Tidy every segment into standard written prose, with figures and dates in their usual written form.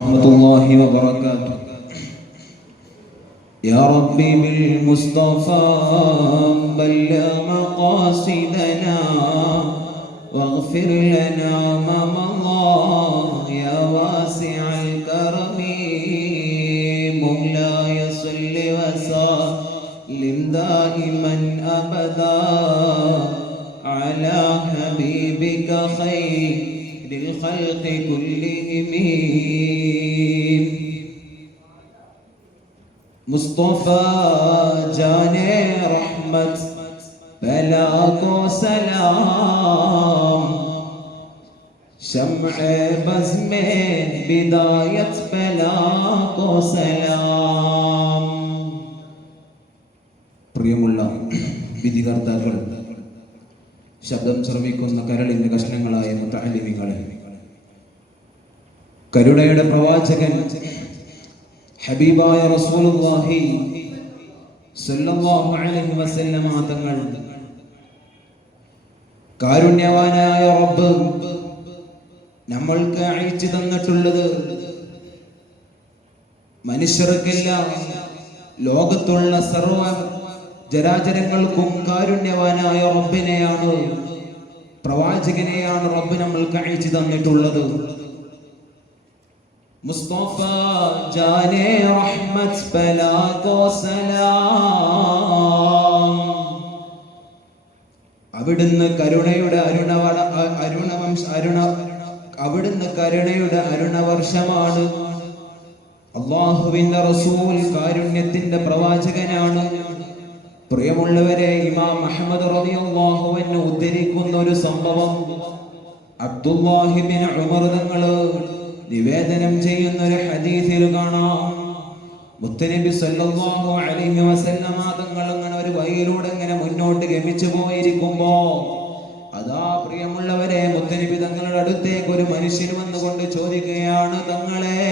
ورحمة الله وبركاته. يا ربي بالمصطفى بلغ مقاصدنا واغفر لنا ما مضى يا واسع الكرم. مولاي صل وسلم دائما أبدا على حبيبك خير للخلق كلهم. मुस्तफ़ा जाने रहमत बला को सलाम, शम्अ बज़ में बिदायत बला को सलाम. പ്രിയമുള്ള വിധികർത്താക്കൾ, ശബ്ദം ശ്രവിക്കുന്ന കരളിന്റെ കഷ്ണങ്ങളായ മുതഅല്ലിമീങ്ങളെ, കരുണയുടെ പ്രവാചകൻ ഹബീബായ റസൂലുള്ളാഹി സ്വല്ലല്ലാഹു അലൈഹി വസല്ലമ തങ്ങൾ, കാരുണ്യവാനായ റബ്ബ് നമ്മൾക്ക് അയച്ചു തന്നിട്ടുള്ളത് മനുഷ്യർക്കെല്ലാം ലോകത്തുള്ള സർവ ജരാചരങ്ങൾക്കും കാരുണ്യവാനായ റബ്ബിനെയാണ്, പ്രവാചകനെയാണ് റബ്ബ് നമ്മൾക്ക് അയച്ചു തന്നിട്ടുള്ളത്. മുസ്തഫ ജാനേ റഹ്മത്ത് ബലാ കോ സലാം. അവിടുന്ന് കരുണയുടെ അവിടുന്ന് കരുണയുടെ അരുണവർഷമാണ്. അല്ലാഹുവിന്റെ റസൂൽ കാരുണ്യത്തിന്റെ പ്രവാചകനാണ്. പ്രിയമുള്ളവരെ, ഇമാം അഹ്മദ് റളിയല്ലാഹു അൻഹു ഉദ്ധരിക്കുന്ന ഒരു സംഭവം, അബ്ദുല്ലാഹി ഇബ്നു ഉമർ തങ്ങൾ നിവേദനം ചെയ്യുന്ന ഒരു ഹദീസിൽ കാണാം, മുത്തനബി സല്ലല്ലാഹു അലൈഹി വസല്ലമ തങ്ങൾ അങ്ങനെ ഒരു വഴിയിലൂടെ ഇങ്ങനെ മുന്നോട്ട് ഗമിച്ചു പോയിരിക്കുമ്പോ, അതാ പ്രിയമുള്ളവരെ, മുത്തനബി തങ്ങളുടെ അടുത്തേക്ക് ഒരു മനുഷ്യൻ വന്നുകൊണ്ട് ചോദിക്കുകയാണ്, തങ്ങളെ,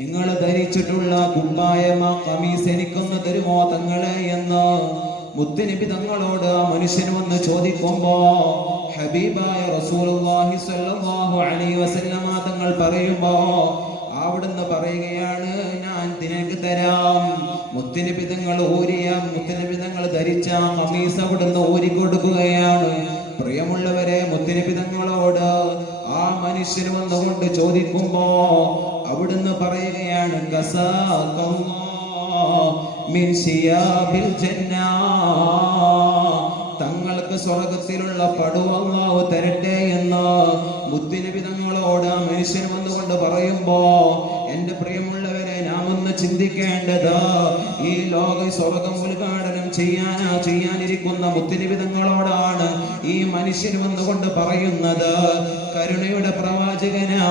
നിങ്ങൾ ധരിച്ചിട്ടുള്ള കുപ്പായമ ഖമീസ് എനിക്കൊന്ന് തരുമോ തങ്ങളെ എന്ന് മുത്തനബി തങ്ങളോട് ആ മനുഷ്യൻ വന്ന് ചോദിക്കുമ്പോ, ഹബീബായ റസൂലുള്ളാഹി സ്വല്ലല്ലാഹു അലൈഹി വസല്ലമ തങ്ങൾ പറയുമ്പോ അവിടുന്ന് പറയുകയാണ്, ഞാൻ നിനക്ക് തരാം. മുത്തനബി തങ്ങൾ ധരിച്ച ഖമീസ് അവിടുന്ന് ഊരി കൊടുക്കുകയാണ്. പ്രിയമുള്ളവരെ, മുത്തനബി തങ്ങളോട് ആ മനുഷ്യൻ വന്നുകൊണ്ട് ചോദിക്കുമ്പോ അവിടുന്ന് പറയുകയാണ്, മിൻ ശിയാബിൽ ജന്നാ, തങ്ങൾക്ക് സ്വർഗത്തിലുള്ള പടുവ് അല്ലാഹു തരട്ടെ എന്ന് മുത്തുനബി തങ്ങളോട് ആ മനുഷ്യൻ വന്നുകൊണ്ട് പറയുമ്പോ, എന്റെ പ്രിയമുള്ളവരെ, നാം ഒന്ന് ചിന്തിക്കേണ്ടത്, ഈ ലോക സ്വർഗം ഉദ്ഘാടനം ചെയ്യാനിരിക്കുന്ന മുത്തുനബി തങ്ങളോടാണ് ഈ മനുഷ്യൻ വന്നുകൊണ്ട് പറയുന്നത്. കരുണയുടെ പ്രവാചകനാ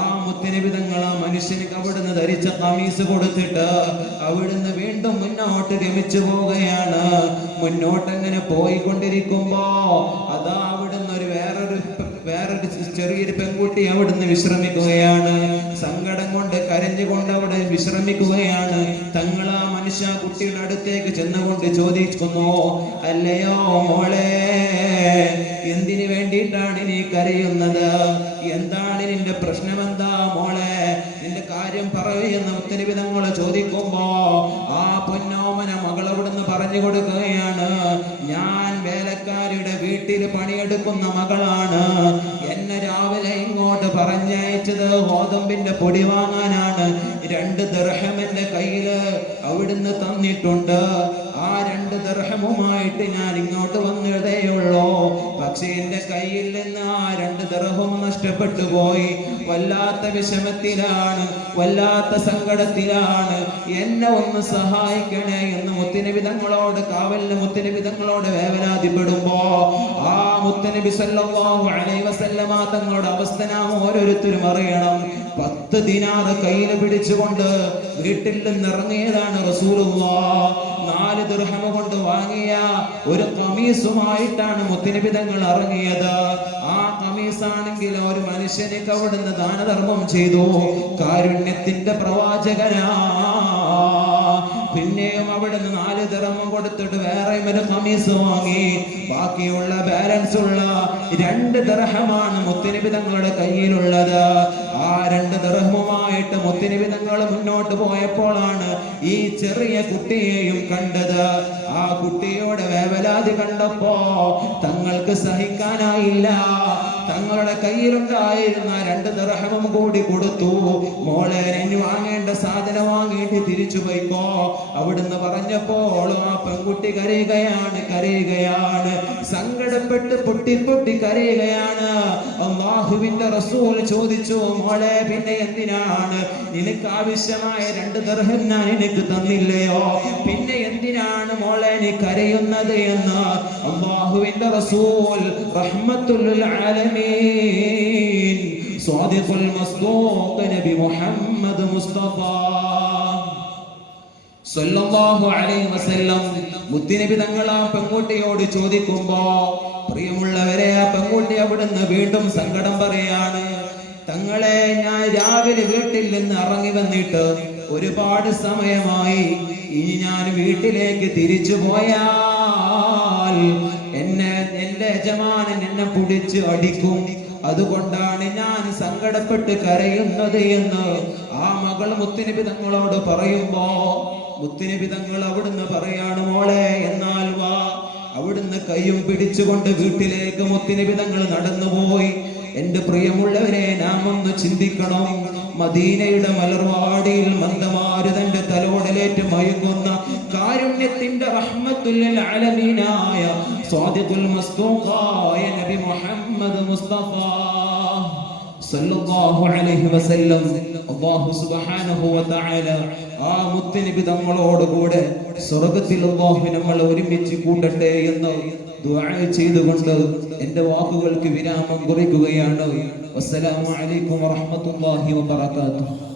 ആ മുത്തുനബി തങ്ങൾ ആ മനുഷ്യന് അവിടുന്ന് ധരിച്ച ഖമീസ് കൊടുത്തിട്ട് അവിടുന്ന് വീണ്ടും മുന്നോട്ട് ഗമിച്ചു പോവുകയാണ്. മുന്നോട്ടങ്ങനെ പോയിക്കൊണ്ടിരിക്കുമ്പോ അതാ അവിടുന്ന് വേറൊരു ചെറിയൊരു പെൺകുട്ടി അവിടുന്ന് വിശ്രമിക്കുകയാണ്. സങ്കടം കൊണ്ട് കരഞ്ഞുകൊണ്ട് അവിടെ വിശ്രമിക്കുകയാണ്. തങ്ങൾ ആ മനുഷ്യ കുട്ടിയുടെ അടുത്തേക്ക് ചെന്നുകൊണ്ട് ചോദിക്കുന്നു, അല്ലയോ മോളെ, എന്തിനു വേണ്ടിയിട്ടാണ് നീ കരയുന്നത്? എന്താണ് നിന്റെ പ്രശ്നമെന്താ മോളെ? നിന്റെ കാര്യം പറയുന്ന മുത്തനബി തങ്ങൾ ചോദിക്കുമ്പോ ആ പൊന്നോമന മകൾ അവിടുന്ന് പറഞ്ഞു കൊടുക്കുകയാണ്, ഞാൻ വേലക്കാരിയുടെ വീട്ടിൽ പണിയെടുക്കുന്ന മകളാണ്. എന്നെ രാവിലെ ഇങ്ങോട്ട് പറഞ്ഞയച്ചത് ഗോതമ്പിന്റെ പൊടി വാങ്ങാനാണ്. 2 ദിർഹം എന്റെ കയ്യില് അവിടുന്ന് തന്നിട്ടുണ്ട്. ആ 2 ദിർഹമുമായിട്ട് ഞാൻ ഇങ്ങോട്ട് വന്നതേയുള്ളൂ. പക്ഷെ എന്റെ കയ്യിൽ നിന്ന് ആ 2 ദിർഹം നഷ്ടപ്പെട്ടു പോയി. വല്ലാത്ത വിഷമത്തിലാണ്, വല്ലാത്ത സങ്കടത്തിലാണ്. എന്നെ ഒന്ന് സഹായിക്കണേ എന്ന് മുത്തുനബി തങ്ങളോട് മുത്തുനബി തങ്ങളോട് വേവലാതിപ്പെടുമ്പോ ആ മുത്തുനബി സല്ലല്ലാഹു അലൈഹി വസല്ലമ തങ്ങളുടെ അവസ്ഥ നാം ഓരോരുത്തരും അറിയണം. 10 ദിനാർ കയ്യിൽ പിടിച്ചുകൊണ്ട് വീട്ടിൽ നിന്ന് ഇറങ്ങിയതാണ് റസൂലുള്ളാഹ്. 4 ദിർഹം കൊണ്ട് വാങ്ങിയ ഒരു ഖമീസുമായിട്ടാണ് മുത്തുനബി തങ്ങൾ ഇറങ്ങിയത്. ആ ഖമീസാണെങ്കിൽ ഒരു മനുഷ്യനിക്ക് അവിടുന്ന് ദാനധർമ്മം ചെയ്തു. കാരുണ്യത്തിന്റെ പ്രവാചകനാ. പിന്നെയും അവിടുന്ന് 4 ദിർഹം കൊടുത്തിട്ട് വേറെ ഒരു ഖമീസ് വാങ്ങി. ബാക്കിയുള്ള ബാലൻസ് ഉള്ള 2 ദിർഹമാണ് മുത്തുനബി തങ്ങളുടെ കയ്യിലുള്ളത്. ആ 2 ദിർഹമുമായിട്ട് മുത്തുനബി തങ്ങൾ മുന്നോട്ട് പോയപ്പോഴാണ് ഈ ചെറിയ കുട്ടിയെയും കണ്ടത്. ആ കുട്ടിയോട് വേവലാതി കണ്ടപ്പോ തങ്ങൾക്ക് സഹിക്കാനായില്ല. തങ്ങളുടെ കയ്യിലുണ്ടായിരുന്ന 2 ദിർഹമും കൂടി കൊടുത്തു. മോളെ, നീ വാങ്ങേണ്ട സാധനം വാങ്ങിയിട്ട് തിരിച്ചു പോയിക്കോ. അവിടുന്ന് പറഞ്ഞപ്പോൾ ആ പെൺകുട്ടി കരയുകയാണ്, സങ്കടപ്പെട്ട് പൊട്ടി കരയുകയാണ്. അല്ലാഹുവിന്റെ റസൂൽ ചോദിച്ചു, മോളെ, പിന്നെ എന്തിനാണ് നിനക്ക് ആവശ്യമായ 2 ദിർഹം ഞാൻ നിനക്ക് തന്നില്ലയോ? പിന്നെ എന്തിനാണ് മോളെ നീ കരയുന്നത് എന്ന് അല്ലാഹുവിന്റെ റസൂൽ റഹ്മത്തുൽ ലിൽ ആലമീൻ സ്വാദിഖുൽ മസ്ദൂഖ് നബി മുഹമ്മദ് മുസ്തഫ സല്ലല്ലാഹു അലൈഹി വസല്ലം മുത്തുനബി തങ്ങൾ ആ പെൺകുട്ടിയോട് ചോദിക്കുമ്പോ, പ്രിയമുള്ളവരെ, ആ പെൺകുട്ടി അവിടുന്ന് വീണ്ടും സങ്കടം പറയാണ്. തങ്ങളെ, ഞാൻ രാവിലെ വീട്ടിൽ നിന്ന് ഇറങ്ങി വന്നിട്ട് ഒരുപാട് സമയമായി. ഇനി ഞാൻ വീട്ടിലേക്ക് തിരിച്ചു പോയാൽ എന്റെ യജമാനൻ എന്നെ പിടിച്ച് അടിക്കും. അതുകൊണ്ടാണ് ഞാൻ സങ്കടപ്പെട്ട് കരയുന്നത് എന്ന് ആ മകൾ മുത്തുനബി തങ്ങളോട് പറയുമ്പോ മുത്തുനബി തങ്ങൾ അവിടുന്ന് പറയാണ്, മോളെ, എന്നാൽ വാ. അവിടുന്ന് കൈയും പിടിച്ചുകൊണ്ട് വീട്ടിലേക്ക് മുത്തുനബി തങ്ങൾ നടന്നുപോയി. എന്റെ പ്രിയമുള്ളവരെ, നാം ഒന്ന് ചിന്തിക്കണം. മദീനയുടെ മലർവാടിയിൽ മന്ദമാരുതന്റെ തലോടലേറ്റ് മയങ്ങുന്ന കാരുണ്യത്തിന്റെ റഹ്മത്തുൽ ലിൽ ആലമീനായ സ്വാദിഖുൽ മസ്ദൂഖായ നബി മുഹമ്മദ് മുസ്തഫ സല്ലല്ലാഹു അലൈഹി വസല്ലം അല്ലാഹു സുബ്ഹാനഹു വ തആല ആ മുത്തുനബി തങ്ങളോടുകൂടെ സ്വർഗ്ഗത്തിൽ അല്ലാഹു നമ്മളെ ഒരുമിച്ച് കൂട്ടട്ടെ എന്ന് ദുആ ചെയ്തുകൊണ്ട് എന്റെ വാക്കുകൾക്ക് വിരാമം കുറിക്കുകയാണ്. അസ്സലാമു അലൈക്കും വറഹ്മത്തുള്ളാഹി വബറകാതുഹു.